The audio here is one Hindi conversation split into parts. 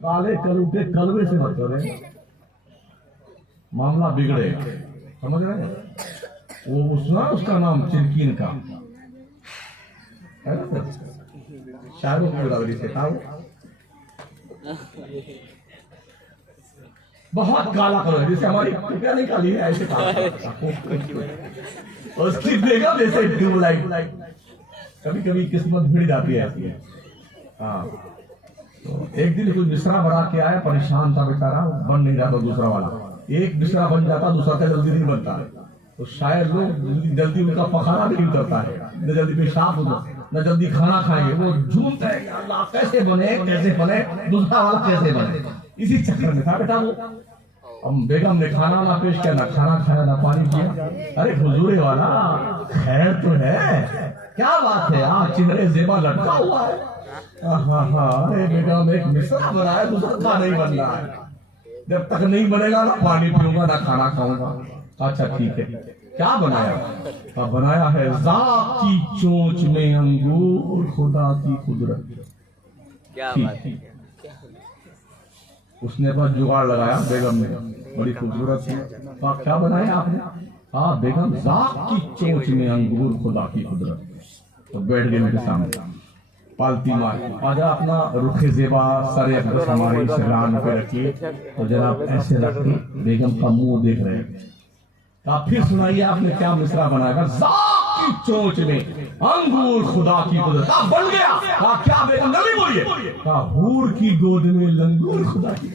काले कलूटे कलवे से मत करे, मामला बिगड़े। समझ रहे हैं? वो सुना उसका नाम चिरकीन का, शायरों की बिरादरी से था। बहुत काला कलर, जैसे हमारी क्या नहीं काली है, ऐसे उसकी देखा जैसे ट्यूबलाइट। कभी कभी किस्मत भिड़ जाती है ऐसी। हाँ, तो एक दिन कोई बिस्तरा बना के आया, परेशान था बेचारा, बन नहीं रहा था दूसरा वाला। एक बिस्तरा बन जाता, दूसरा का जल्दी नहीं बनता। तो शायद लोग जल्दी उनका पखाना नहीं उतरता है, न जल्दी पेशाब होगा, न जल्दी खाना खाएंगे। वो झूमते हैं कि अल्लाह कैसे बने दूसरा वाला कैसे बने। इसी चक्कर में था बेटा वो। अब बेगम ने खाना ना पेश किया, ना खाना खाया, ना पानी पिया। अरे हुजूरे वाला, खैर तो है, क्या बात है, आज चिन्हरे जेबा लटका हुआ है। अरे बेगम एक मिसरा बनाया, दूसरा नहीं बन रहा है। जब तक नहीं बनेगा ना पानी पीऊंगा ना खाना खाऊंगा। अच्छा ठीक है, क्या बनाया? अब बनाया है ज़ात की चोंच में अंगूर, खुदा की कुदरत। क्या बात है। उसने बस जुगाड़ लगाया बेगम ने, बड़ी खूबसूरत है। तो क्या बनाया आपने? हाँ बेगम, ज़ात की चोंच में अंगूर, खुदा की कुदरत। तो बैठ गए मेरे सामने, पालती मार आजा अपना रुखे जेबा सरे अब्दस हमारे सिरहान पे रखिए। तो जनाब ऐसे रख के बेगम का मुंह देख रहे हैं। आप फिर सुनाइए आपने क्या मिसरा बनाया? ज़ात की चोंच में अंगूर, खुदा की कुदरत। बन गया। क्या बेगम, जल्दी बोलिए। हूर की गोद में लंगूर, खुदा की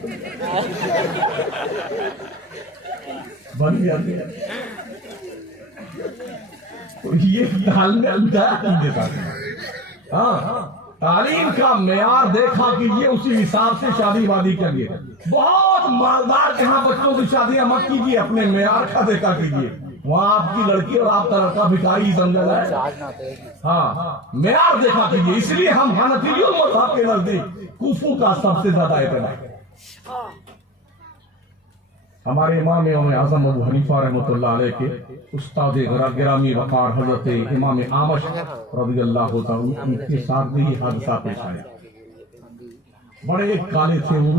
बन गया। तो ये तालमेल था। हाँ, तालीम का मेयार देखा कि ये उसी हिसाब से शादी वादी करिए। बहुत मालदार के यहाँ बच्चों की शादियां मत कीजिए, अपने मेयार का देखा कीजिए। वहाँ आपकी लड़की और आपका लड़का भिखारी समझा जाए। हाँ, मेयार देखा कीजिए। इसलिए हम हनफियों मज़हब के नजदीक कुफू का सबसे ज्यादा एतबार है। हमारे इमाम आज़म अबू हनीफा रहमतुल्लाह अलैह के उस्ताद गिरामी वक़ार हज़रत इमाम आमश रज़ियल्लाहु ताला उनके साथ भी ये हादसा पेश आया। बड़े काले थे वो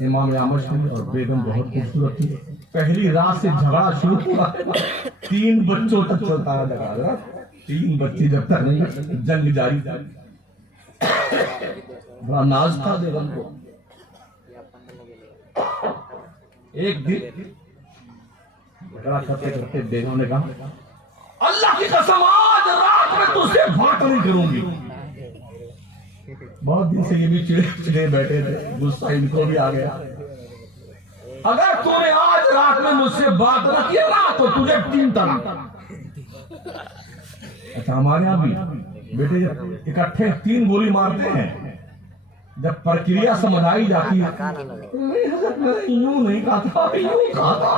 इमाम आमश और बेगम बहुत खूबसूरत थी। पहली रात से झगड़ा शुरू हुआ, 3 बच्चों तक चलता रहा। 3 बच्चे जब तक नहीं, जंग जारी था। बड़ा नाज था बेगम को। एक दिन झगड़ा करते करते बेगम ने कहा, अल्लाह की कसम आज रात में तुझसे बात नहीं करूंगी। बहुत दिन से ये भी चिड़े बैठे थे, गुस्सा इनको भी आ गया। अगर तूने आज रात में मुझसे बात न किया ना तो तुझे 3 तलाक। अच्छा, हमारे यहाँ भी बेटे इकट्ठे 3 गोली मारते हैं। जब प्रक्रिया समझाई जाती है, यूं नहीं खाता, यूं खाता।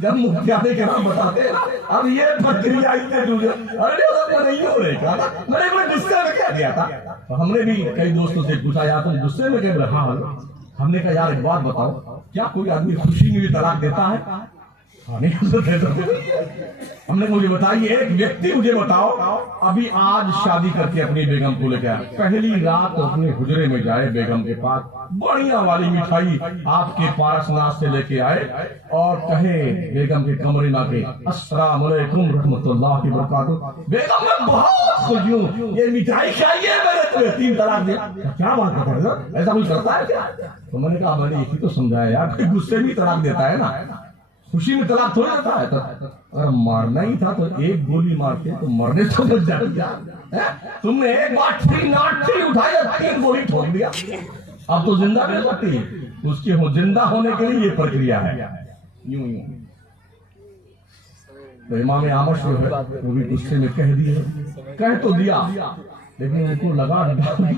जब मुख्यालय के नाम बताते हैं, अब ये प्रक्रिया इतने अरे नहीं हो रही था, मैंने गुस्से में कह दिया था। तो हमने भी कई दोस्तों से पूछा, यार तुम गुस्से में कह रहे? हाँ। हमने कहा यार एक बात बताओ, क्या कोई आदमी खुशी में भी तलाक देता है? हमने मुझे बताइए, एक व्यक्ति मुझे बताओ अभी आज शादी करके अपनी बेगम को लेकर आए, पहली रात अपने हुजरे में जाए, बेगम के पास बढ़िया वाली मिठाई आपके पारसनाथ से लेके आए और कहे बेगम के कमरे में आके अस्सलाम वालेकुम रहमतुल्लाहि व बरकातहू। बेगम मैं बहुत खुश हूँ, ये मिठाई खाइए, मैंने तुम्हें 3 तलाक दिया। क्या बात करता है, ऐसा कुछ करता है क्या? तो मैंने कहा मैंने यही तो समझाया यार, कोई गुस्से में तलाक देता है ना, खुशी में तलाक थोड़ी देता है। तो अगर मारना ही था तो 1 गोली मारते तो मरने तो बच जाए। तुमने एक बार 3 उठाई और 3 गोली ठोक दिया। अब तो जिंदा रह सकती है, उसके जिंदा होने के लिए ये प्रक्रिया है। यूं तो इमाम आमश जो है वो भी गुस्से में कह दिए, कह तो दिया, लेकिन उनको लगा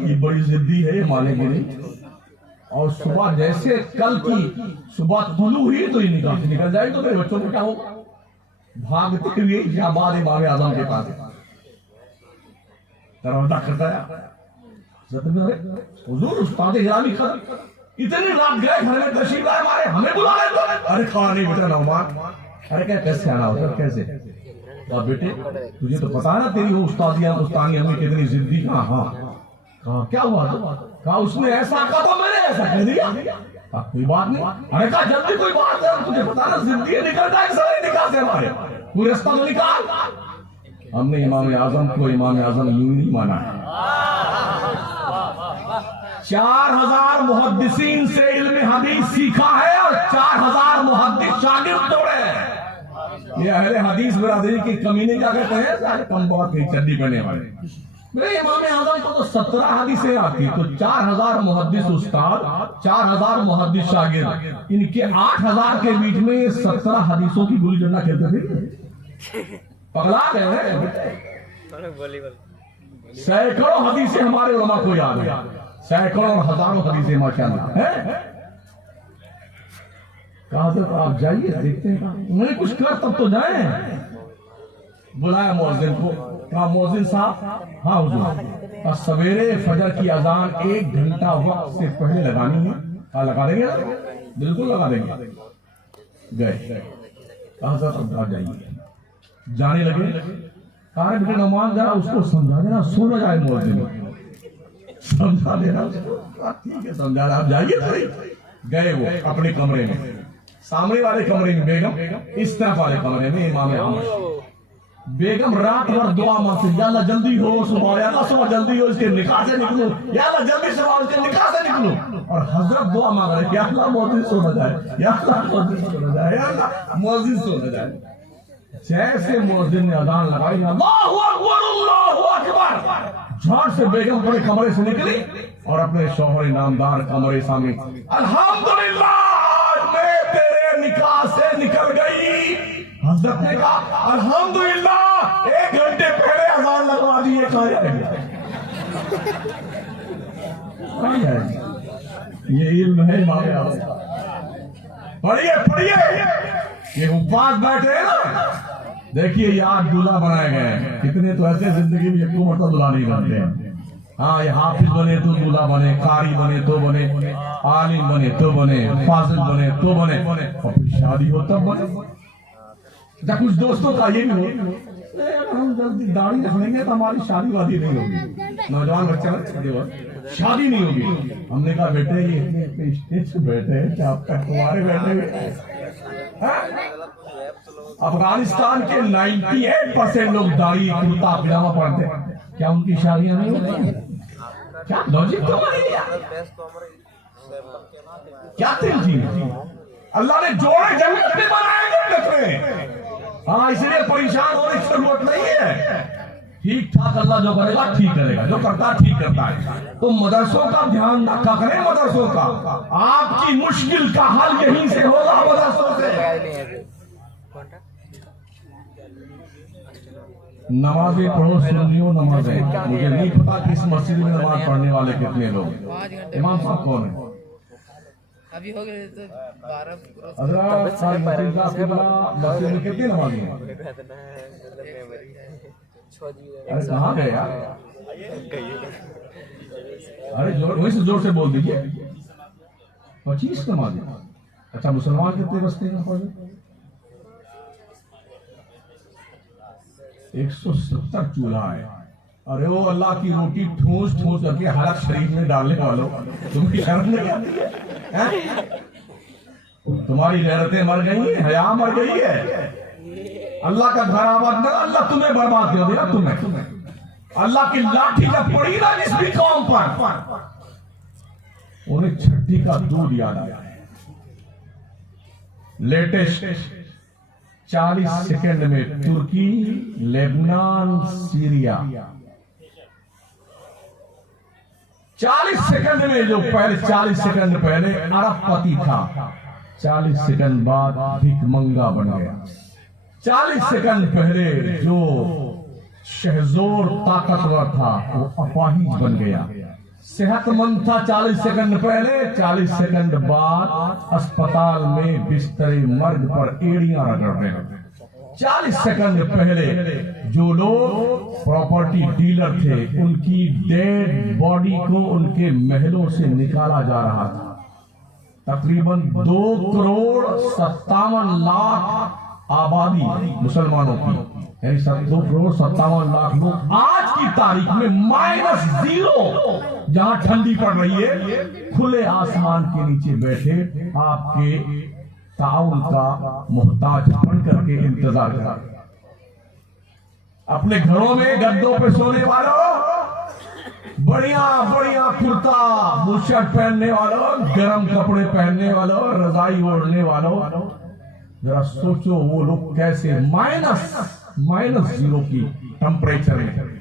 ये बड़ी जिद्दी है, ये मानेगी नहीं। और सुबह जैसे कल की सुबह तुलू हुई तो ये निकल जाएगी। तो मेरे बच्चों को क्या होगा? भागते हुए इमाम आज़म के पास दरवाजा खटखटाया, हुजूर उस्ताद गिरामी खत्म, इतनी रात गए घर में तशरीफ लाए, हमारे हमें बुला रहे। अरे खा नहीं बेटा नौमान। अरे क्या कैसे आना होता, कैसे? अब बेटे तुझे तो पता है ना तेरी वो उस्तादिया उस्तानी हमें कितनी जिद्दी। हाँ, कहा क्या हुआ? कहा उसने ऐसा कहा तो मैंने ऐसा कह दिया। कोई बात नहीं। अरे कहा जल्दी कोई बात है, तुझे पता ना जिंदगी निकल जाए सारे निकाल से हमारे, कोई रास्ता तो निकाल। हमने इमाम आजम को इमाम आजम यूं नहीं माना है। 4000 मुहद्दिसीन से इल्म हदीस सीखा है और 4000 मुहद्दिस शागिर्द तोड़े हैं। ये अहले हदीस बिरादरी की कमीने क्या कहते हैं? सारे कम बहुत ही चड्डी पहने वाले। मेरे इमाम आजम को तो 17 हदीसें आती, तो 4000 मुहद्दिस उस्ताद, 4000 मुहद्दिस शागिर्द, इनके 8000 के बीच में 17 हदीसों की गुल्ली डंडा खेलते थे। पगला गए। सैकड़ों हदीसें हमारे उलमा को याद है, सैकड़ों और हजारों हदीसें माशाअल्लाह है। कहा तो आप जाइए देखते हैं। नहीं कुछ कर तब तो जाए। बुलाया मुअज्जिन को, कहा मुअज्जिन साहब, हाँ हुजूर, सवेरे फजर की अजान 1 घंटा वक्त से पहले लगानी है। कहा लगा देंगे ना? बिल्कुल लगा देंगे। गए, कहा साहब जाइए। जाने लगे। कहा बेटे नमाज जरा उसको समझा देना, सो न जाए मुअज्जिन, समझा देना उसको। ठीक है समझा, आप जाइए। गए वो अपने कमरे में, सामने वाले कमरे में बेगम, इस तरफ वाले कमरे में इमाम अहमद। बेगम रात भर दुआ मांगती, या अल्लाह जल्दी हो सुबह, या अल्लाह सुबह जल्दी हो इसके निकाह से निकलूं, या अल्लाह जल्दी सुबह इसके निकाह से निकलूं। और हजरत दुआ मांग रहे, या अल्लाह मुअज्जिन सो न जाए, या अल्लाह मुअज्जिन सो न जाए, या अल्लाह मुअज्जिन सो न जाए। जैसे मुअज्जिन ने अजान लगाई, अल्लाहु अकबर अल्लाहु अकबर, झट से बेगम अपने कमरे से निकली और अपने शौहर नामदार कमरे सामने, अल्हम्दुलिल्लाह मैं तेरे निकाह से निकल गई। हजरत ने कहा अल्हम्दुलिल्लाह 1 घंटे पहले अजान लगवा दी। ये इल्म है इमाम आजम। पढ़िए पढ़िए, ये उपवास बैठे हैं ना, देखिए यार दूल्हा बनाए गए। कितने तो ऐसे जिंदगी में एक मतलब दूल्हा नहीं बनते हैं। हाँ, ये हाफिज बने तो दूल्हा बने, कारी बने तो बने, आलिम बने तो बने, फाजिल बने तो बने, और फिर शादी हो तब बने। कुछ दोस्तों का ये भी हो, हम जल्दी दाढ़ी रख लेंगे तो हमारी शादी वादी नहीं होगी, नौजवान बच्चा शादी नहीं होगी। हमने कहा बेटे ये स्टेज पे बैठे हैं, क्या तुम्हारे बैठे? अफगानिस्तान के 98% लोग दाढ़ी कुर्ता पजामा पहनते हैं, क्या उनकी शादियां नहीं होती? क्या लॉजिक तो क्या चीज? अल्लाह ने जोड़े जन्नत में बनाए जन्नत में। हाँ, इसलिए परेशान होने की जरूरत नहीं है। ठीक ठाक अल्लाह जो करेगा ठीक करेगा, जो करता है ठीक करता है। तो मदरसों का ध्यान रखा करें, मदरसों का। आपकी मुश्किल का हल यहीं से होगा, मदरसों से। नमाजें पढ़ो, सुनियो नमाजें। मुझे नहीं पता कि इस मस्जिद में नमाज पढ़ने वाले कितने लोग। इमाम साहब कौन है? अभी हो गए तो 12 मस्जिद में कितने नमाजी हैं? अरे कहाँ गए यार? अरे वही से जोर से बोल दीजिए। 25 नमाजी। अच्छा, मुसलमान कितने बसते हैं? 170 चूल्हा है। अरे वो अल्लाह की रोटी ठूस ठूस करके हलक शरीफ में डालने वालों, तुम्हें शर्म नहीं आती है? तुम्हारी गैरतें मर गई हैं, हया मर गई है। अल्लाह का घर आबाद ना, अल्लाह तुम्हें बर्बाद कर दिया। तुम्हें अल्लाह की लाठी जब पड़ी ना जिस भी कौम पर, उन्हें छठी का दूध याद आया। लेटेस्ट 40 सेकंड में तुर्की, लेबनान, सीरिया, 40 सेकंड में, जो पहले 40 सेकंड पहले अरबपति था, 40 सेकंड बाद भिखमंगा बन गया। 40 सेकंड पहले जो शहजोर ताकतवर था वो अपाहिज बन गया। सेहतमंद था 40 सेकंड पहले, 40 सेकंड बाद अस्पताल में बिस्तरे मर्ग पर एड़ियां रगड़ने लगे। 40 सेकंड पहले जो लोग प्रॉपर्टी डीलर थे, उनकी डेड बॉडी को उनके महलों से निकाला जा रहा था। तकरीबन 2 करोड़ 57 लाख आबादी मुसलमानों की, यानी 2 करोड़ 57 लाख लोग आज की तारीख में -0 जहां ठंडी पड़ रही है, खुले आसमान के नीचे बैठे आपके ताउन का मोहताज बन करके इंतजार कर, अपने घरों में गद्दों पे सोने वालों, बढ़िया बढ़िया कुर्ता बुशर्ट पहनने वालों, गर्म कपड़े पहनने वालों, रजाई ओढ़ने वालों, जरा सोचो वो लोग कैसे -0 की टेम्परेचर में,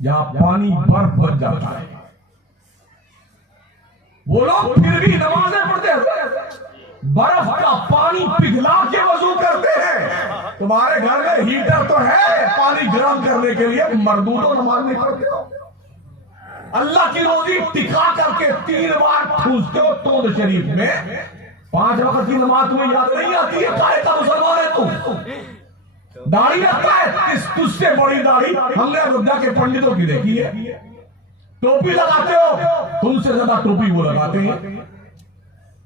जहां पानी बर्फ बन जाता है, वो लोग फिर भी नमाजें पढ़ते हैं, बर्फ का पानी पिघला के वजू करते हैं। तुम्हारे घर में हीटर तो है पानी गर्म करने के लिए, मर्दूदों नमाज नहीं पढ़ते हो। अल्लाह की रोजी टिका करके 3 बार ठूसते हो तोद शरीफ में, 5 वक्त की नमाज तुम्हें याद नहीं आती है? काहे का मुसलमान है तुम? दाढ़ी रखता है, तुझसे बड़ी दाढ़ी हमने अयोध्या के पंडितों की देखी है। टोपी लगाते हो, तुमसे ज्यादा टोपी वो लगाते हैं।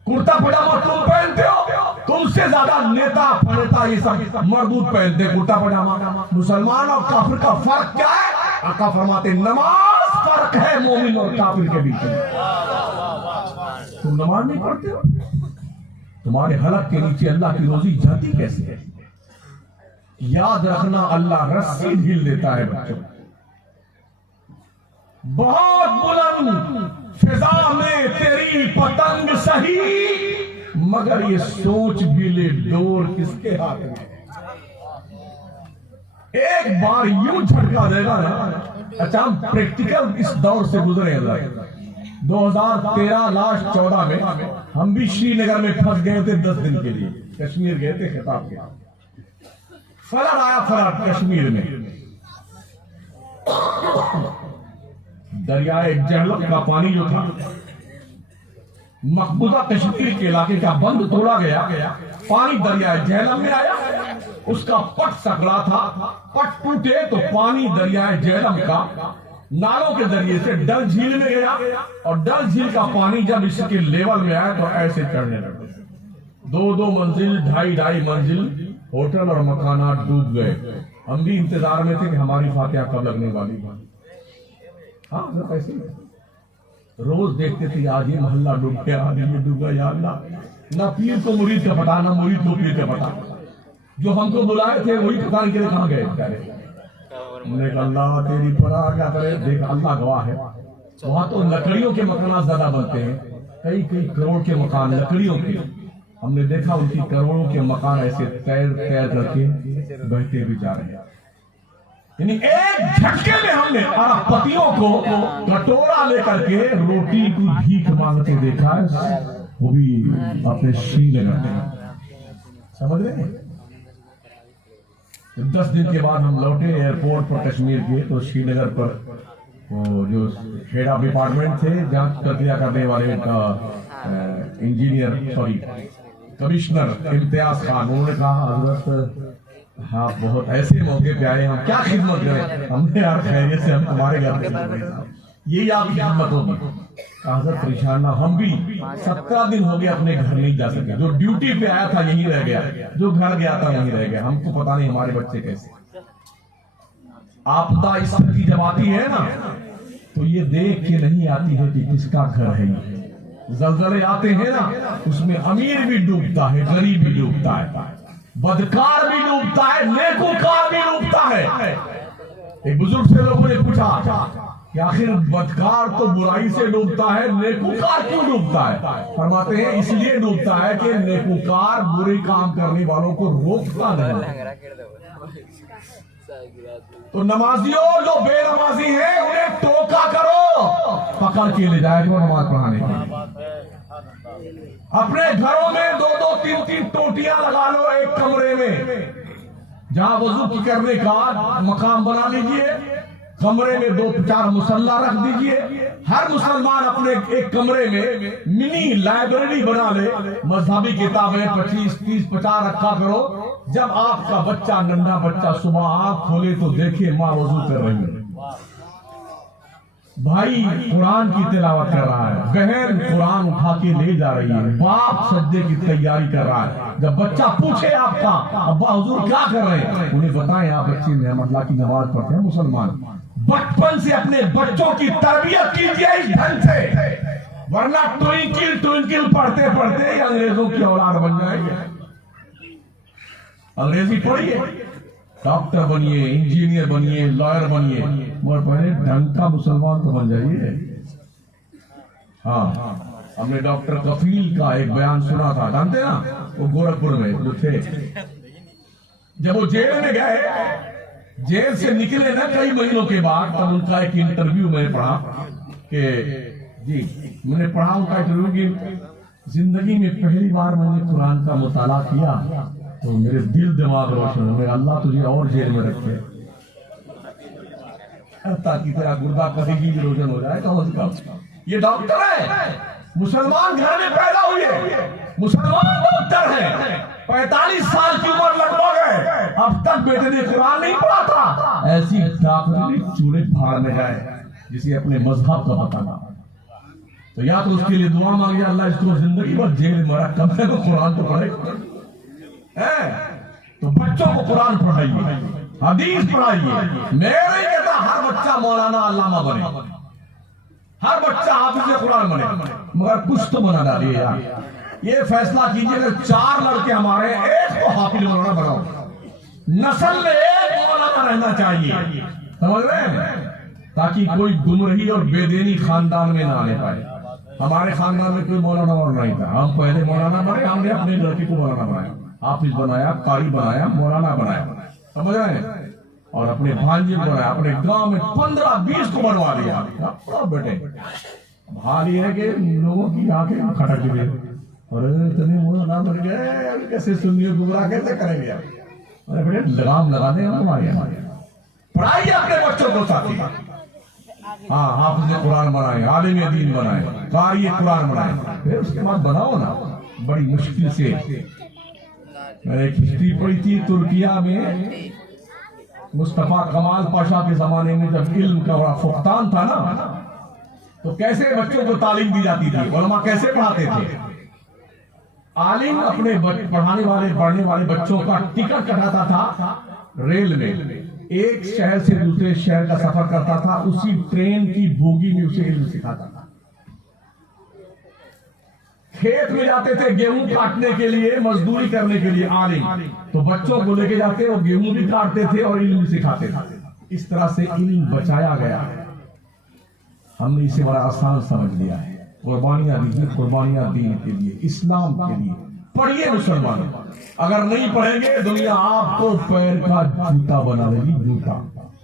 कुर्ता पजामा तुम पहनते हो, तुमसे ज्यादा नेता फनेता ये सब मर्दूद पहनते हैं कुर्ता पजामा। मुसलमान और काफिर का फर्क क्या है? आका फरमाते नमाज फर्क है मोमिन और काफिर के बीच में। तुम नमाज नहीं पढ़ते हो, तुम्हारे हलक के नीचे अल्लाह की रोजी जाती कैसे है? याद रखना, अल्लाह रस्सी ढील देता है बच्चों। बहुत बुलंद फिजा में तेरी पतंग सही, मगर ये सोच भी ले डोर किसके हाथ में। एक बार यूं झटका देगा ना। अच्छा, हम प्रैक्टिकल इस दौर से गुजरे हैं। 2013 लास्ट 14 में हम भी श्रीनगर में फंस गए थे 10 दिन के लिए, कश्मीर गए थे खिताब के। फ्लड आया, फ्लड कश्मीर में, दरियाए जहलम का पानी जो था मकबूजा कश्मीर के इलाके का बंद तोड़ा गया, पानी दरियाए झेलम में आया, उसका पट सकड़ा था, पट टूटे तो पानी दरियाए झेलम का नालों के जरिए से डल झील में गया, और डल झील का पानी जब इसके लेवल में आया तो ऐसे चढ़ने लगे। 2-2 मंजिल 2.5 मंजिल होटल और मकानात डूब गए। हम भी इंतजार में थे कि हमारी फातिहा कब लगने वाली। हाँ, ऐसे रोज देखते थे आज ये मोहल्ला डूब गया, आज ये डूब गया। यार ना पीर को मुरीद का पता, ना मुरीद को पीर का पता। जो हमको बुलाए थे वही पता नहीं के लिए कहाँ गए बेचारे। हमने कहा अल्लाह तेरी पनाह क्या करे। देख, अल्लाह गवाह है, वहां तो लकड़ियों के मकान ज्यादा बनते हैं, कई करोड़ के मकान लकड़ियों के। हमने देखा उनकी करोड़ों के मकान ऐसे तैर तैर करके बहते भी जा रहे हैं। यानी एक झटके में हमने अरबपतियों को कटोरा लेकर के रोटी की भीख मांगते देखा है, वो भी अपने श्रीनगर में। समझ रहे हैं? 10 दिन के बाद हम लौटे एयरपोर्ट पर कश्मीर के, तो श्रीनगर पर वो जो खेड़ा डिपार्टमेंट थे, जांच प्रक्रिया करने वाले engineer sorry commissioner Imtiaz Khan, उन्होंने कहा हजरत हाँ बहुत ऐसे मौके पे आए, हम क्या खिदमत करें, हमने यार खैरियत से हम तुम्हारे घर में, यही आपकी खिदमत होगी। हजरत परेशान ना, हम भी 17 दिन हो गए अपने घर नहीं जा सके। जो ड्यूटी पे आया था यहीं रह गया, जो घर गया था वहीं रह गया। हमको पता नहीं हमारे बच्चे कैसे। आपदा इस तरह की जब आती है ना, तो ये देख के नहीं आती है कि किसका घर है ये। जलजले आते हैं ना, उसमें अमीर भी डूबता है, गरीब भी डूबता है, बदकार भी डूबता है, नेकोकार भी डूबता है। एक बुजुर्ग से लोगों ने पूछा कि आखिर बदकार तो बुराई से डूबता है, नेकोकार क्यों डूबता है? फरमाते हैं इसलिए डूबता है कि नेकोकार बुरे काम करने वालों को रोकता नहीं। तो नमाजियों जो बेनमाजी हैं उन्हें टोका करो, पकड़ के ले जाए जो नमाज पढ़ाने के। अपने घरों में 2-2, 3-3 टोटियां लगा लो एक कमरे में, जहां वजू की करने का मकाम बना लीजिए। कमरे में 2-4 मुसल्ला रख दीजिए। हर मुसलमान अपने एक कमरे में मिनी लाइब्रेरी बना ले, मजहबी किताबें 25, 30, 50 रखा करो। जब आपका बच्चा, नन्हा बच्चा सुबह आंख खोले तो देखे माँ वजू कर रही है। भाई कुरान की तिलावत कर रहा है, बहन कुरान उठा के ले जा रही है, बाप सज्जे की तैयारी कर रहा है। जब बच्चा पूछे आपका अब्बा हुजूर क्या कर रहे हैं, उन्हें बताएं आप बच्चे नेमतुल्लाह की नमाज पढ़ते हैं मुसलमान। बचपन से अपने बच्चों की तरबियत कीजिए इस ढंग से, वरना ट्विंकिल ट्विंकिल पढ़ते पढ़ते अंग्रेजों की औलाद बन जाएंगे। अंग्रेजी पढ़िए, डॉक्टर बनिए, इंजीनियर बनिए, लॉयर बनिए, मगर पहले ढंग का मुसलमान तो बन जाइए। हाँ, हमने डॉक्टर कफील का एक बयान सुना था, जानते ना, वो गोरखपुर में जो थे, जब वो जेल में गए, जेल से निकले ना कई महीनों के बाद, तब उनका एक इंटरव्यू मैंने पढ़ा मैंने पढ़ा उनका इंटरव्यू कि जिंदगी में पहली बार मैंने कुरान का मुताला किया तो मेरे दिल दिमाग रोशन हो गए, अल्लाह तुझे और जेल में रखे ताकि तेरा गुर्दा कभी भी रोशन हो जाए। कम से कम ये डॉक्टर है, मुसलमान घर में पैदा हुए, मुसलमान डॉक्टर है, 45 साल की उम्र लगभग है, अब तक बेटे ने कुरान नहीं पढ़ा था। ऐसी डॉक्टरी चूड़े फाड़ में जाए जिसे अपने मजहब का पता ना, तो या तो उसके लिए दुआ मांगे अल्लाह इसको जिंदगी भर जेल में रख, कम से कम कुरान तो पढ़े। तो बच्चों को कुरान पढ़ाइए, हदीस पढ़ाइए। मैं नहीं कहता हर बच्चा मौलाना अल्लामा बने, हर बच्चा हाफिज कुरान बने, मगर कुछ तो बना डालिए यार। ये फैसला कीजिए कि 4 लड़के हमारे, एक तो हाफिज मौलाना बनाओ, नस्ल में एक मौलाना रहना चाहिए, समझ रहे हैं, ताकि कोई गुमराही और बेदीनी खानदान में ना आने पाए। हमारे खानदान में कोई मौलाना और नहीं था, हम पहले मौलाना बने, हमने अपने लड़के को मौलाना बनाया, हाफिज बनाया, कारी बनाया, मौलाना बनाया, समझ रहे हैं, और अपने भांजे को बनाया, अपने गांव में 15-20 को बनवा दिया। बेटे भारी है कि लोगों की आंखें खटक गई, अरे इतने मौलाना बन गए, कैसे सुनिए गुमराह कैसे करेंगे? अरे बेटे लगाम लगा दें हम तुम्हारे, पढ़ाइए अपने बच्चों को साथी। हाँ, हाफिज कुरान बनाए, आलिम दीन बनाए, कारी कुरान बनाए, फिर उसके बाद बनाओ ना। बड़ी मुश्किल से मैंने एक हिस्ट्री पढ़ी थी, तुर्किया में मुस्तफा कमाल पाशा के जमाने में जब इल्म का बड़ा फुकतान था ना, तो कैसे बच्चों को तालीम दी जाती थी, उलमा कैसे पढ़ाते थे। आलिम अपने पढ़ाने वाले पढ़ने वाले बच्चों का टिकट कटाता था रेल में, एक शहर से दूसरे शहर का सफर करता था, उसी ट्रेन की बोगी में उसे इल्म सिखाता था। खेत में जाते थे गेहूं काटने के लिए, मजदूरी करने के लिए आलिम, तो बच्चों को लेके जाते और गेहूं भी काटते थे और इल्म भी सिखाते थे। इस तरह से इल्म बचाया गया है, हमने इसे बड़ा आसान समझ लिया है। कुर्बानियां दीजिए, कुर्बानियां दीन के लिए, इस्लाम के लिए। पढ़िए मुसलमान, अगर नहीं पढ़ेंगे दुनिया आपको पैर का जूता बना देगी, जूता,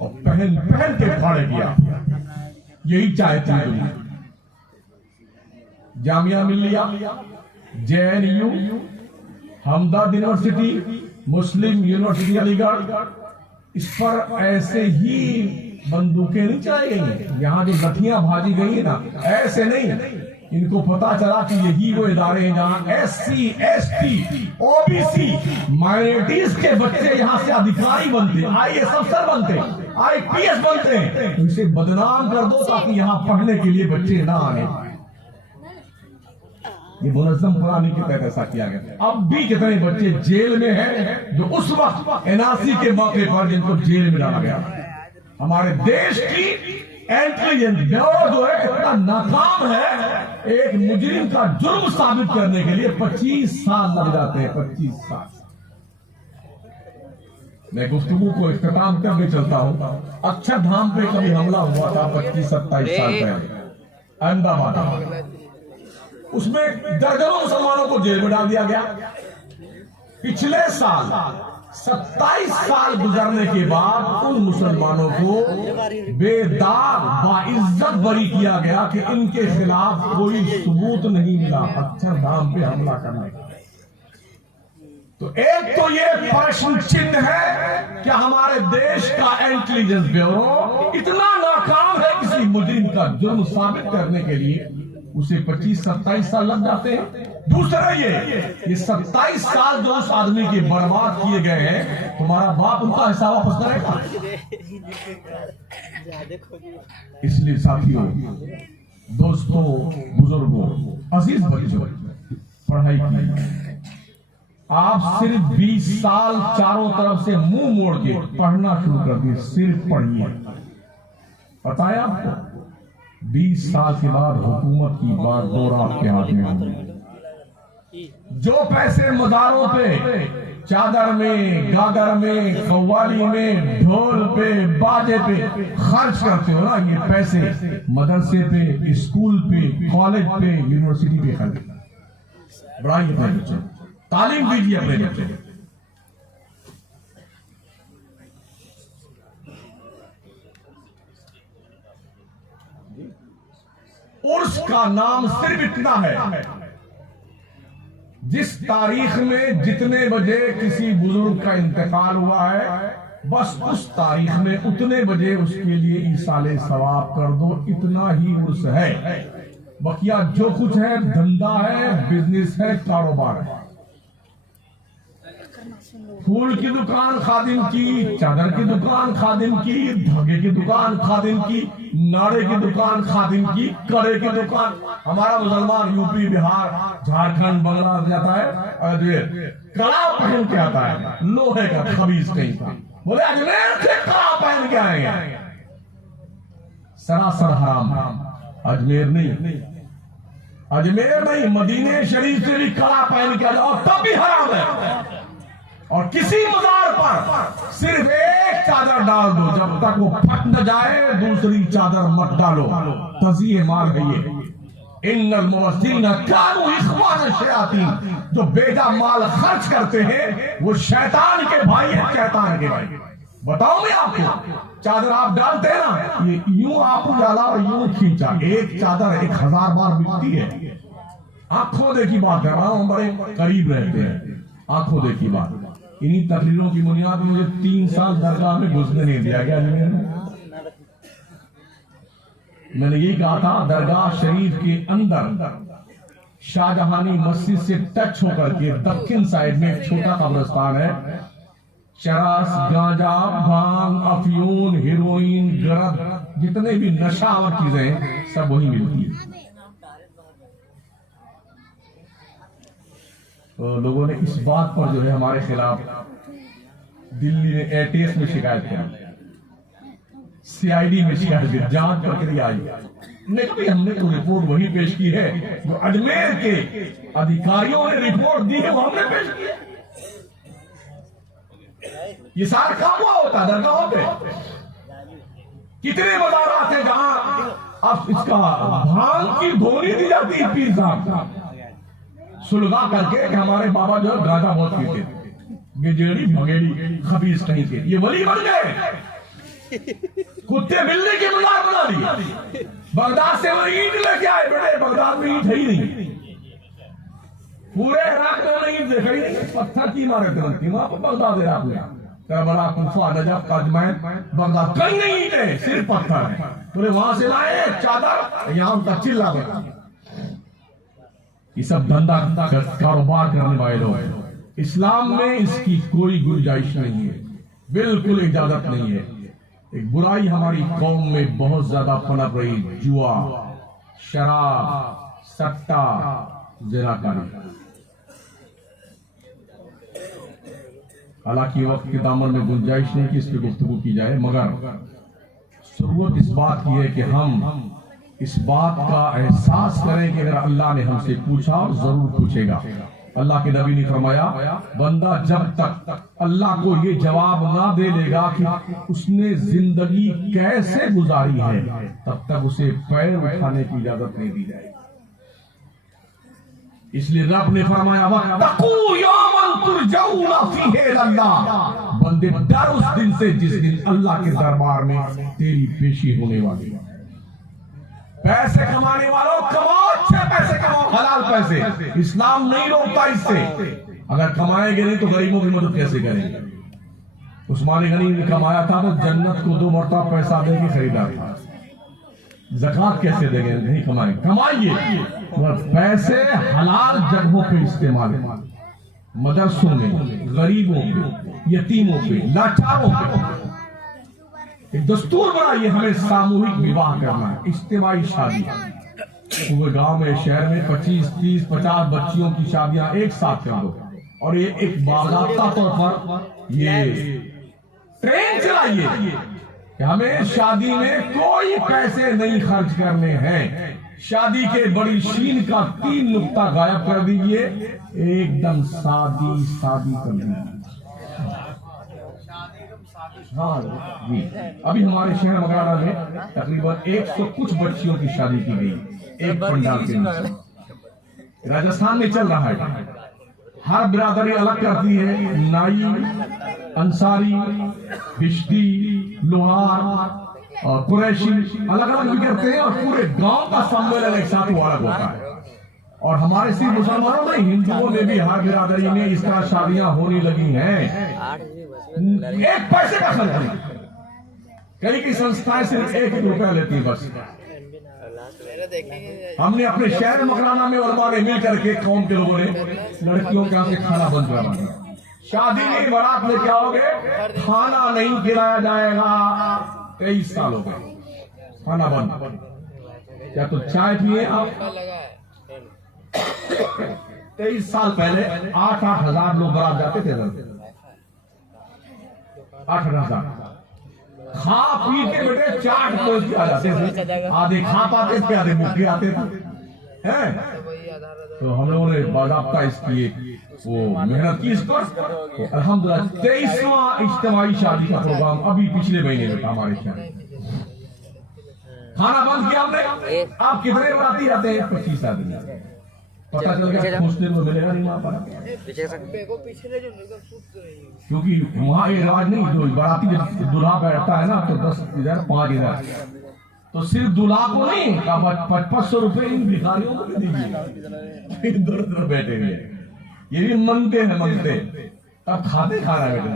और पहन पहन के फाड़ेगी आप। यही चाहती है दुनिया। जामिया मिल्लिया, JNU, हमदर्द यूनिवर्सिटी, मुस्लिम यूनिवर्सिटी अलीगढ़, इस पर ऐसे ही बंदूकें नहीं चलाई गई, यहाँ जो लठियां भाजी गई है ना, ऐसे नहीं। इनको पता चला कि यही वो इदारे हैं जहाँ SC, ST, OBC माइनॉरिटीज के बच्चे यहाँ से अधिकारी बनते, IAS अफसर बनते, IPS बनते हैं, तो इसे बदनाम कर दो ताकि यहाँ पढ़ने के लिए बच्चे ना आने। ये मुनज़्ज़म कुरानी के तहत ऐसा किया गया। अब भी कितने बच्चे जेल में हैं जो उस वक्त NRC के मौके पर जिनको जेल में डाला गया। हमारे देश की इंटेलिजेंस ब्यूरो जो है इतना नाकाम है, एक मुजरिम का जुर्म साबित करने के लिए 25 साल लग जाते हैं, 25 साल। मैं गुफ्तगू को इख्तिताम करके चलता हूं। अक्षरधाम पे कभी हमला हुआ था 25-27 साल पहले अहमदाबाद, उसमें दर्जनों मुसलमानों को जेल में डाल दिया गया। पिछले साल 27 साल गुजरने के बाद उन मुसलमानों को बेदाग बाइज्जत बरी किया गया कि इनके खिलाफ कोई सबूत नहीं मिला अक्षरधाम पे हमला करने का। तो एक तो ये प्रश्न चिन्ह है कि हमारे देश का इंटेलिजेंस ब्यूरो इतना नाकाम है, किसी मुजरिम का जुर्म साबित करने के लिए उसे 25-27 साल लग जाते हैं। दूसरा ये 27 साल जो उस आदमी के बर्बाद किए गए हैं, तुम्हारा बाप उनका हिसाब वापस करेगा। इसलिए साथियों, दोस्तों, बुजुर्गों, अजीज बच्चों, पढ़ाई की आप सिर्फ 20 साल चारों तरफ से मुंह मोड़ के पढ़ना शुरू कर दिए, सिर्फ पढ़िए। पता है आपको 20 साल के बाद हुकूमत की बात दौर आपके हाथ में होगी। जो पैसे मज़ारों पे, चादर में, गागर में, कव्वाली में, ढोल पे, बाजे पे खर्च करते हो ना, ये पैसे मदरसे पे, स्कूल पे, कॉलेज पे, यूनिवर्सिटी पे खर्च। बढ़ाइए अपने बच्चे, तालीम दीजिए अपने बच्चे। उर्स का नाम सिर्फ इतना है, जिस तारीख में जितने बजे किसी बुजुर्ग का इंतकाल हुआ है, बस उस तारीख में उतने बजे उसके लिए ईसाले सवाब कर दो, इतना ही उर्स है। बकिया जो कुछ है धंधा है, बिजनेस है, कारोबार है। फूल की दुकान खादिम की, चादर की दुकान खादिम की, धागे की दुकान खादिम की, नाड़े की दुकान खादिम की, कड़े की दुकान। हमारा मुसलमान यूपी, बिहार, झारखंड, बांग्लादेश जाता है, कड़ा पहन के आता है, लोहे का खबीज कहीं का, बोले अजमेर से कड़ा पहन के आएंगे। सरासर हराम। अजमेर नहीं, अजमेर नहीं, मदीने शरीफ से भी कड़ा पहन के आ जाओ तब भी हराम है। और किसी मज़ार पर सिर्फ एक चादर डाल दो, जब तक वो फट न जाए दूसरी चादर मत डालो। तज़ीए माल है ये। इन्नल मुवस्सिलीन कानू इख्वान शयातीन, जो बेजा माल खर्च करते हैं वो शैतान के भाई हैं, शैतान के भाई। बताओ मैं आपको, चादर आप डालते हैं ना, ये यूं आप डाला और यूं खींचा, एक चादर 1000 बार बिकती है। आंखों देखी बात है, हम बड़े करीब रहते हैं, आंखों देखी बात। इन्हीं तकरीरों की बुनियाद में मुझे 3 साल दरगाह में घुसने नहीं दिया गया। मैंने यही कहा था, दरगाह शरीफ के अंदर शाहजहानी मस्जिद से टच होकर के दक्षिण साइड में एक छोटा कब्रिस्तान है। चरस, गांजा, भांग, अफयून, हेरोइन, गरद, जितने भी नशावर चीजें सब वही मिलती है। तो लोगों ने इस बात पर जो है हमारे खिलाफ दिल्ली में एटीएस में शिकायत किया, सीआईडी में शिकायत की, जांच प्रक्रिया आई। हमने तो रिपोर्ट वही पेश की है जो अजमेर के अधिकारियों ने रिपोर्ट दी है, वो हमने पेश की है। ये सारा काम हुआ होता दरगाहों पे। कितने मज़ारात हैं जहां अब इसका भांग की धोनी दी जाती है, पीर साहब सुलगा करके कि हमारे बाबा जो गांजा बहुत पीते थे, गिजेड़ी भगेड़ी खबीज कहीं के, ये वली बन गए। कुत्ते बिल्ली की मज़ार बना दी। बगदाद से वो ईंट लेके आए, बेटे बगदाद में ईंट है ही नहीं, पूरे इराक में ईंट देखा ही नहीं, पत्थर की इमारत बनती वहां पर बगदाद इराक में। करबला, कुफा, नजफ, अजमैन, बगदाद कहीं नहीं ईंट है, सिर्फ पत्थर है। पूरे वहां से लाए चादर, यहां तक चिल्ला गया। ये सब धंधा कारोबार करने वाले लोग हैं। इस्लाम में इसकी कोई गुंजाइश नहीं है, बिल्कुल इजाजत नहीं है। एक बुराई हमारी कौम में बहुत ज्यादा पनप रही, जुआ, शराब, सट्टा, ज़िनाकारी। हालांकि वक्त के दामन में गुंजाइश नहीं कि इस पर गुफ्तगू की जाए, मगर जरूरत इस बात की है कि हम इस बात का एहसास करें कि अगर अल्लाह ने हमसे पूछा, जरूर पूछेगा। अल्लाह के नबी ने फरमाया, बंदा जब तक अल्लाह को ये जवाब ना दे लेगा कि उसने जिंदगी कैसे गुजारी है, तब तक उसे पैर उठाने की इजाजत नहीं दी जाएगी। इसलिए रब ने फरमाया, वत्तकू यौमन तुरजऊना फीहि इलल्लाह, बंदे डर उस दिन से जिस दिन अल्लाह के दरबार में तेरी पेशी होने वाली है। पैसे कमाने वालों, कमाओ, अच्छे पैसे कमाओ, हलाल पैसे। इस्लाम नहीं रोकता इससे। अगर कमाएंगे नहीं तो गरीबों की मदद कैसे करेंगे? उस्मान गनी ने कमाया था तो जन्नत को 2 मरतबा पैसा देके खरीदा था। ज़कात कैसे देंगे? नहीं कमाएंगे, कमाइए। पैसे हलाल जगहों पे इस्तेमाल करें, मदरसों में, गरीबों पे, यतीमों पे, लाचारों पे। एक दस्तूर बनाइए, हमें सामूहिक विवाह करना है, इज्तिमाई शादी। पूरे गांव में, शहर में 25, 30, 50 बच्चियों की शादियां एक साथ कर दो और ये एक बाकायदा तौर पर ये ट्रेन चलाइए कि हमें शादी में कोई पैसे नहीं खर्च करने हैं। शादी के बड़ी शीन का 3 नुक्ता गायब कर दीजिए, एकदम सादी सादी कर दीजिए। हाँ जी, अभी हमारे शहर मगराना में तकरीबन 100 कुछ बच्चियों की शादी की गई एक पंडाल के नीचे। राजस्थान में चल रहा है, हर बिरादरी अलग करती है, नाई, अंसारी, बिश्ती, लोहार और कुरैशी अलग अलग भी करते हैं और पूरे गांव का सम्मेलन एक साथ अलग होता है। और हमारे सिर्फ मुसलमानों में, हिंदुओं में भी हर बिरादरी में इस तरह शादियां होने लगी हैं। एक पैसे का खर्च नहीं, कई की संस्थाएं सिर्फ 1 रुपया लेती है बस। हमने अपने शहर मकराना में उलमा ने मिल करके कौम के लोगों ने लड़कियों के यहाँ से खाना बंद करवा दिया। शादी में बारात लेके आओगे, खाना नहीं खिलाया जाएगा। 23 साल हो गए, खाना बंद। क्या तो चाय पिए आप? 23 साल पहले 8-8 हजार लोग बारात जाते थे, 8-8 हजार खा पी के बेटे चाट पहुंच के आ जाते थे। आधे खा पाते थे, आधे भूखे आते थे, हैं? तो हम लोगों ने बाकायदा इसकी वो मेहनत की इस पर। तो अल्हम्दुलिल्लाह 23वां इज्तिमाई शादी का प्रोग्राम अभी पिछले महीने में था हमारे शहर। खाना बंद किया हमने। आप कितने बराती आते हैं? 25 आदमी। पता चल गया सोचने को मिलेगा नहीं वहाँ पर, क्योंकि वहाँ ये रिवाज नहीं, जो बाराती जब दूल्हा बैठता है ना तो 10 इधर 5 इधर, तो सिर्फ दूल्हा को नहीं 500 रुपए इन भिखारियों को भी दीजिए, इधर बैठे हुए। ये भी मंगते हैं, मंगते अब खाते खाना बैठे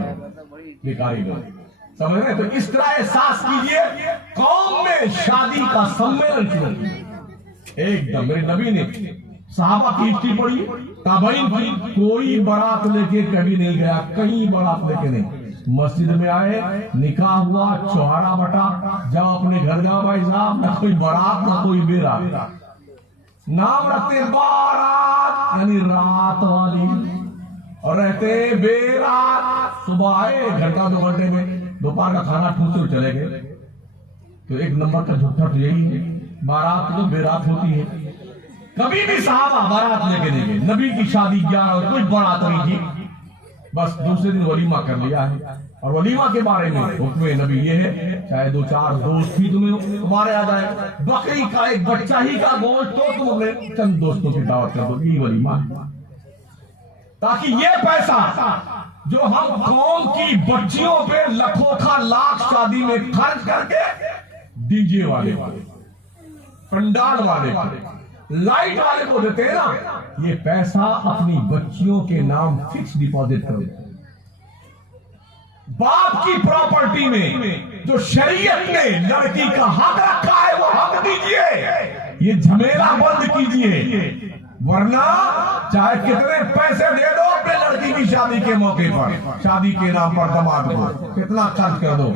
भिखारी लोग, समझ रहे? तो इस तरह एहसास कीजिए, कौम में शादी का सम्मेलन शुरू एकदम। मेरे नबी ने साहबा की हिस्ट्री पढ़ी, ताबईन की, कोई बारात लेके कभी नहीं गया, कहीं बारात लेके नहीं। मस्जिद में आए, निकाह हुआ, चौहाड़ा बटा, जाओ अपने घर जाओ भाई साहब, ना कोई बारात ना कोई बेरात। नाम रखते बारात यानी रात वाली, और रहते बेरात। सुबह आए, 1 घंटा 2 घंटे में दोपहर का खाना ठूसे चले गए। तो 1 नंबर का झूठा तो यही है, बारात तो बेरात होती है। कभी भी साहबा बारात लेके नहीं गए। नबी की शादी 11 कोई बारात नहीं थी, बस दूसरे दिन वलीमा कर लिया है। और वलीमा के बारे में हुक्म नबी ये है, चाहे 2-4 दोस्त ही तुम्हारे आ जाए, बकरी का एक बच्चा ही का गोश्त तो तुम अपने चंद दोस्तों की दावत कर दो, ये वलीमा, ताकि ये पैसा जो हम कौम की बच्चियों पे लाखों का लाख शादी में खर्च करके डीजे वाले, पंडाल वाले, लाइट वाले को देते हैं ना, ये पैसा अपनी बच्चियों के नाम फिक्स डिपॉजिट कर देते हैं। बाप की प्रॉपर्टी में जो शरीयत ने लड़की का हक रखा है वो हक दीजिए, ये झमेला बंद कीजिए, वरना चाहे कितने पैसे दे दो अपने लड़की की शादी के मौके पर, शादी के नाम पर दामाद को कितना खर्च कर दो,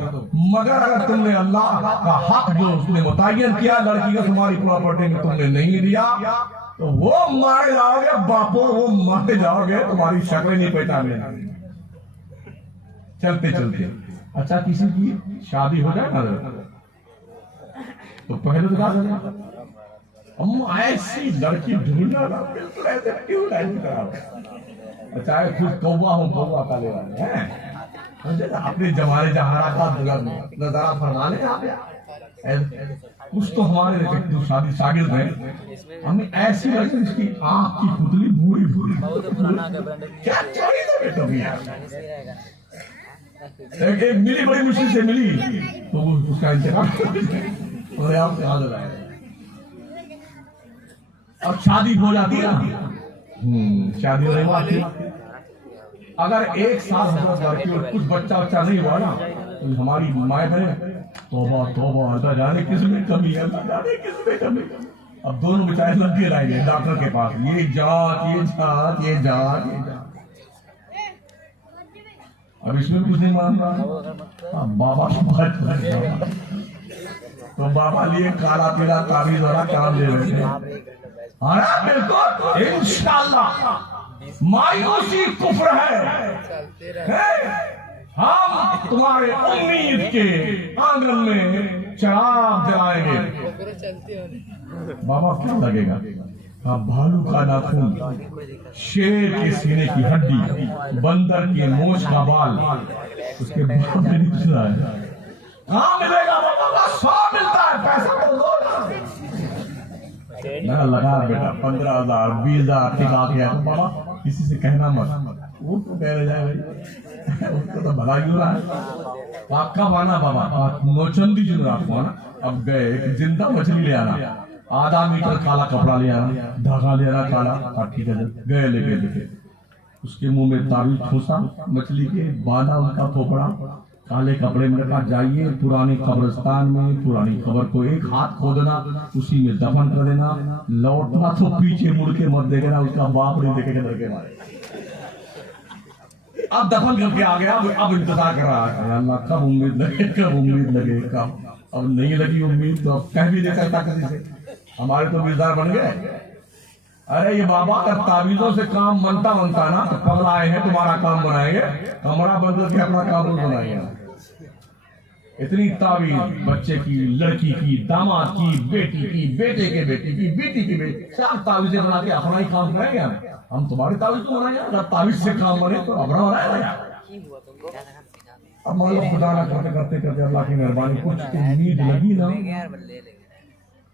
मगर अगर तुमने अल्लाह का हक जो उसने मुतय्यन किया लड़की का तुम्हारी प्रॉपर्टी में तुमने नहीं दिया, तो वो मारे जाओगे बापो, वो मारे जाओगे, तुम्हारी शक्ल नहीं पहचाने। चलते चलते अच्छा किसी की शादी हो जाए ना तो पहले तो क्या करें, हम ऐसी लड़की ढूंढना ना, बिल्कुल ऐसे ट्यूबलाइट की तरह, चाहे खुद कौवा हो, कौवा काले वाले हैं, अपने जमाने जहारा का नजारा फरमा ले आप। कुछ तो हमारे जो शादी शागिर्द हैं, हमें ऐसी लड़की जिसकी आंख की पुतली भूरी भूरी, क्या चाहिए बेटा भैया। एक मिली, बड़ी मुश्किल से मिली, तो उसका इंतजार आपसे हाजिर आया। अब शादी हो जाती है ना, शादी होने वाली, अगर 1 साल लड़की और कुछ बच्चा नहीं हुआ ना, तो हमारी माए बहन तौबा तौबा, अल्लाह जाने किस में कमी है, अल्लाह जाने किस में कमी। अब दोनों बेचारे लग रहेंगे डॉक्टर के पास, ये जांच ये जांच ये जांच ये जांच। अब इसमें कुछ नहीं मान रहा। बाबा की बात कर रहे हैं। तो बाबा लिए काला पीला ताबीज वाला काम दे रहे थे। बिल्कुल इंशाअल्लाह मायूसी कुफ्र है। हम तुम्हारे उम्मीद के आंगन में चिराग जलाएंगे। बाबा क्या लगेगा? भालू का नाखून, शेर के सीने की हड्डी, बंदर के मोछ का बाल, उसके बाद में निकला है। कहाँ मिलेगा बाबा का? 100 मिलता है, पैसा तो दो ना। लगा बेटा 15,000 20,000 टिका के तो बाबा किसी से कहना मत, वो तो कह जाए भाई उसको तो भला ही हो रहा है। आपका माना बाबा नौचंदी जो आपको ना, अब गए एक जिंदा मछली ले आना, आधा मीटर काला कपड़ा ले आना, धागा ले आना काला, ठीक है गए लेके उसके मुंह में ताबीज ठूसा मछली के, बांधा उसका थोपड़ा, काले कपड़े में रखा, जाइए पुरानी कब्रिस्तान में, पुरानी कब्र को एक हाथ खोदना, उसी में दफन कर देना, लौटना तो पीछे मुड़ के मत देखेना, उसका बाप नहीं देखेगा डर के मारे। अब दफन करके आ गया, अब इंतजार कर रहा है अल्लाह कब उम्मीद लगे, कब उम्मीद लगे, कब। अब नहीं लगी उम्मीद तो अब कह भी नहीं सकता किसी से, हमारे तो मिलदार बन गए। अरे ये बाबा अगर ताबीजों से काम बनता ना तो पगला आए हैं तुम्हारा काम बनाएंगे, कमरा बंद करके अपना काम बनाएंगे। इतनी ताबीज बच्चे की, लड़की की, दामाद की, बेटी की, बेटे के बेटी की, बेटी की बेटी, सब ताबीजें बना के अपना ही काम करेंगे। हम तुम्हारी ताबीज तो बनाएंगे, अगर ताबीज से काम बने तो अपना बनाएगा। अब मान लो खुदा ना करते करते करते अल्लाह की मेहरबानी कुछ उम्मीद लगी ना,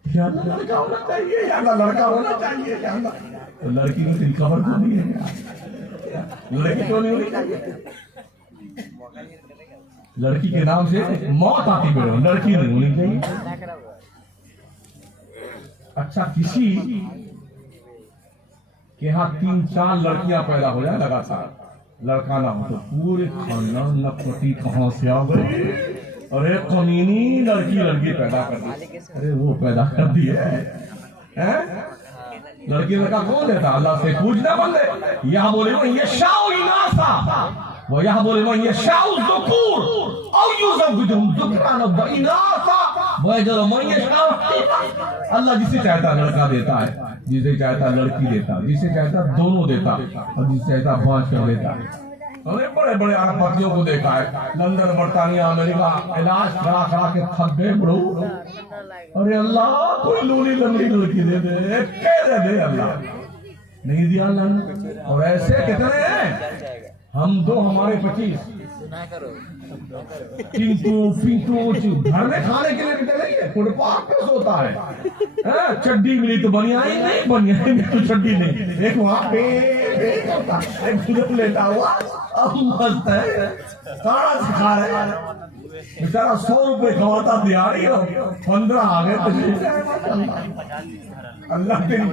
या लड़का होना चाहिए या लड़का होना चाहिए, तो लड़की में तेरी खबर क्यों नहीं है? लड़की क्यों नहीं होनी चाहिए? लड़की के नाम से मौत आती है, लड़की नहीं होनी चाहिए। अच्छा किसी के यहाँ 3-4 लड़कियां पैदा हो जाए लगातार, लड़का ना हो तो पूरे खानदान नपति कहाँ से आ गए, अरे कमीनी लड़की पैदा कर दी, अरे वो पैदा कर दी है? लड़की लड़का कौन देता? अल्लाह से पूछना बंदे। यहाँ बोले वो ये शाउ इनासा, वो यहाँ बोले वो ये शाउ ज़ुकूर और युज़वजुहुम ज़ुक्रान व इनासा, वो जो मैं शाउ, अल्लाह जिसे चाहता लड़का देता है, जिसे चाहता लड़की देता, जिसे चाहता दोनों देता, और जिसे चाहता बांट कर देता। हमने बड़े बड़े अरबपतियों को देखा है, लंदन, बर्तानिया, अमेरिका, इलाज करा के थक गए ब्रो। अरे अल्लाह कोई लूली लंगड़ी लड़की दे दे, दे दे अल्लाह, नहीं दिया अल्लाह। और ऐसे कितने हैं? हम दो, हमारे 25। पिंटू घर में खाने के लिए निकलेंगे, फुटपाथ पे सोता है, चड्डी मिली तो बनियाई नहीं, बनियाई मिली तो चड्डी नहीं, एक वहाँ पे एक लेटा हुआ, अब मस्त है, खाना सिखा रहे बेचारा। 100 रुपए कमाता दिहाड़ी हो, 15 आ गए तो अल्लाह तेरी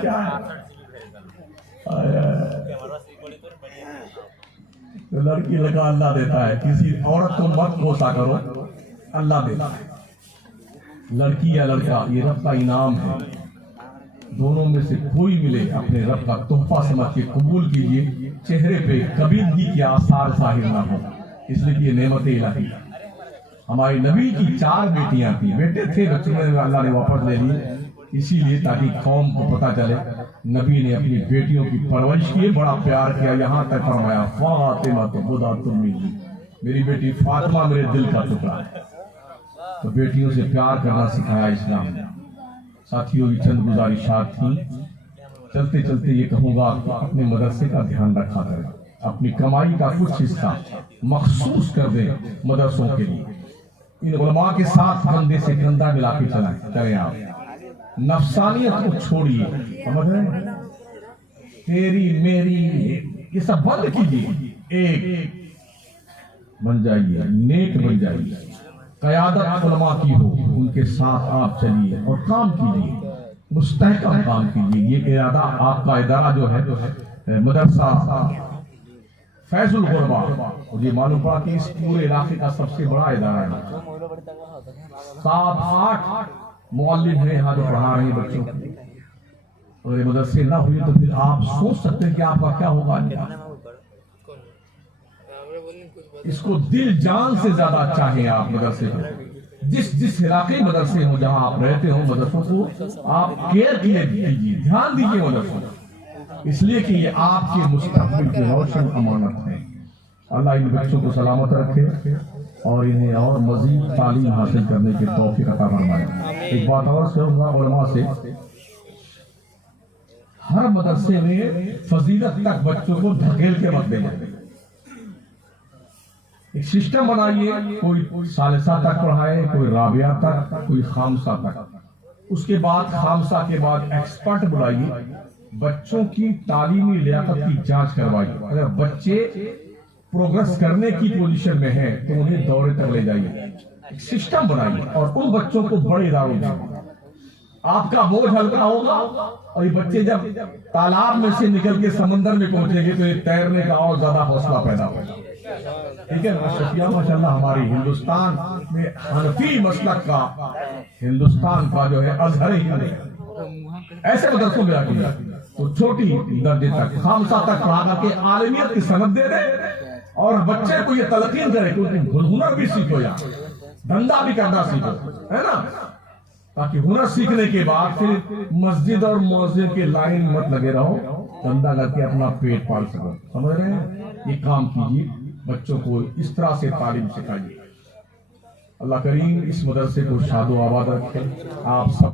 क्या है। तो लड़की लगा अल्लाह देता है, किसी औरत को मत कोसा करो, अल्लाह देता है। लड़की या लड़का ये रब का इनाम है, दोनों में से कोई मिले अपने रब का तोहफा समझ के कबूल कीजिए, चेहरे पे कबीलगी के आसार जाहिर ना हो, इसलिए कि ये नेमत इलाही। हमारी नबी की 4 बेटियां थी, बेटे थे, बच्चों में अल्लाह ने वापस ले ली, इसीलिए ताकि कौम को पता चले नबी ने अपनी बेटियों की परवरिश की, बड़ा प्यार किया, यहाँ तक फरमाया फातिमा तो खुदा तुम मेरी बेटी फातिमा मेरे दिल का टुकड़ा है। तो बेटियों से प्यार करना सिखाया इस्लाम ने। साथियों की चंद गुजारिशात थी, चलते चलते ये कहूँगा कि अपने मदरसे का ध्यान रखा करें, अपनी कमाई का कुछ हिस्सा मखसूस कर दें मदरसों के लिए, इन उलमा के साथ कंधे से कंधा मिला के चलें आप, नफसानियत को छोड़िए, समझ रहे? तेरी मेरी ये सब बंद कीजिए, एक बन जाइए, नेक बन जाइए, क़यादत उलमा की हो, उनके साथ आप चलिए और काम कीजिए, मुस्तहकम काम कीजिए। ये इरादा आपका इदारा जो है मदरसा फैजुल गुरबा, मुझे मालूम पड़ा कि इस पूरे इलाके का सबसे बड़ा इदारा है, 7-8 मुअल्लिम है यहाँ जो पढ़ा रहे हैं बच्चों को। अगर ये मदरसे ना हुई तो फिर आप सोच सकते हैं कि आपका क्या होगा। इसको दिल जान से ज्यादा चाहें आप मदरसे को। जिस इलाके मदरसे हो जहाँ आप रहते हो, मदरसों को आप केयर कीजिए, ध्यान दीजिए मदरसों को, इसलिए कि ये आपके मुस्तकबिल की रोशन अमानत है। अल्लाह इन बच्चों को सलामत रखे और इन्हें और मजीद तालीम हासिल करने की तौफीक अता फरमाए। एक बात और कहूँगा उलमा से, हर मदरसे में फजीलत तक बच्चों को धकेल के मत देना। एक सिस्टम बनाइए, कोई सालिसा तक पढ़ाए, कोई राबिया तक, कोई खामसा तक। उसके बाद खामसा के बाद एक्सपर्ट बुलाइए, बच्चों की तालीमी लियाकत की जांच करवाइए। अगर बच्चे प्रोग्रेस करने की पोजीशन में है तो उन्हें दौरे तक ले जाइए। एक सिस्टम बनाइए और उन बच्चों को बड़े इदारों में, आपका बोझ हल्का होगा और ये बच्चे जब तालाब में से निकल के समंदर में पहुंचेंगे तो ये तैरने का और ज्यादा हौसला पैदा होगा। ठीक है माशाल्लाह, हमारे हिंदुस्तान में हनफी मसलक का, हिंदुस्तान का जो है अजहर ही है। ऐसे मदरसों में आके तो छोटी दर्जे तक, खामसा तक पढ़ा के आलमियत की सनद दे दे और बच्चे को ये तलकीन करे कि हुनर भी सीखो, या धंधा भी करना सीखो, है ना, ताकि हुनर सीखने के बाद फिर मस्जिद और मुअज्जिन के लाइन मत लगे रहो, धंधा करके अपना पेट पाल सको। समझ रहे हैं? ये काम कीजिए, बच्चों को इस तरह से तालीम सिखाइए। अल्लाह करीम इस मदरसे को शादो आबाद रखे। आप सब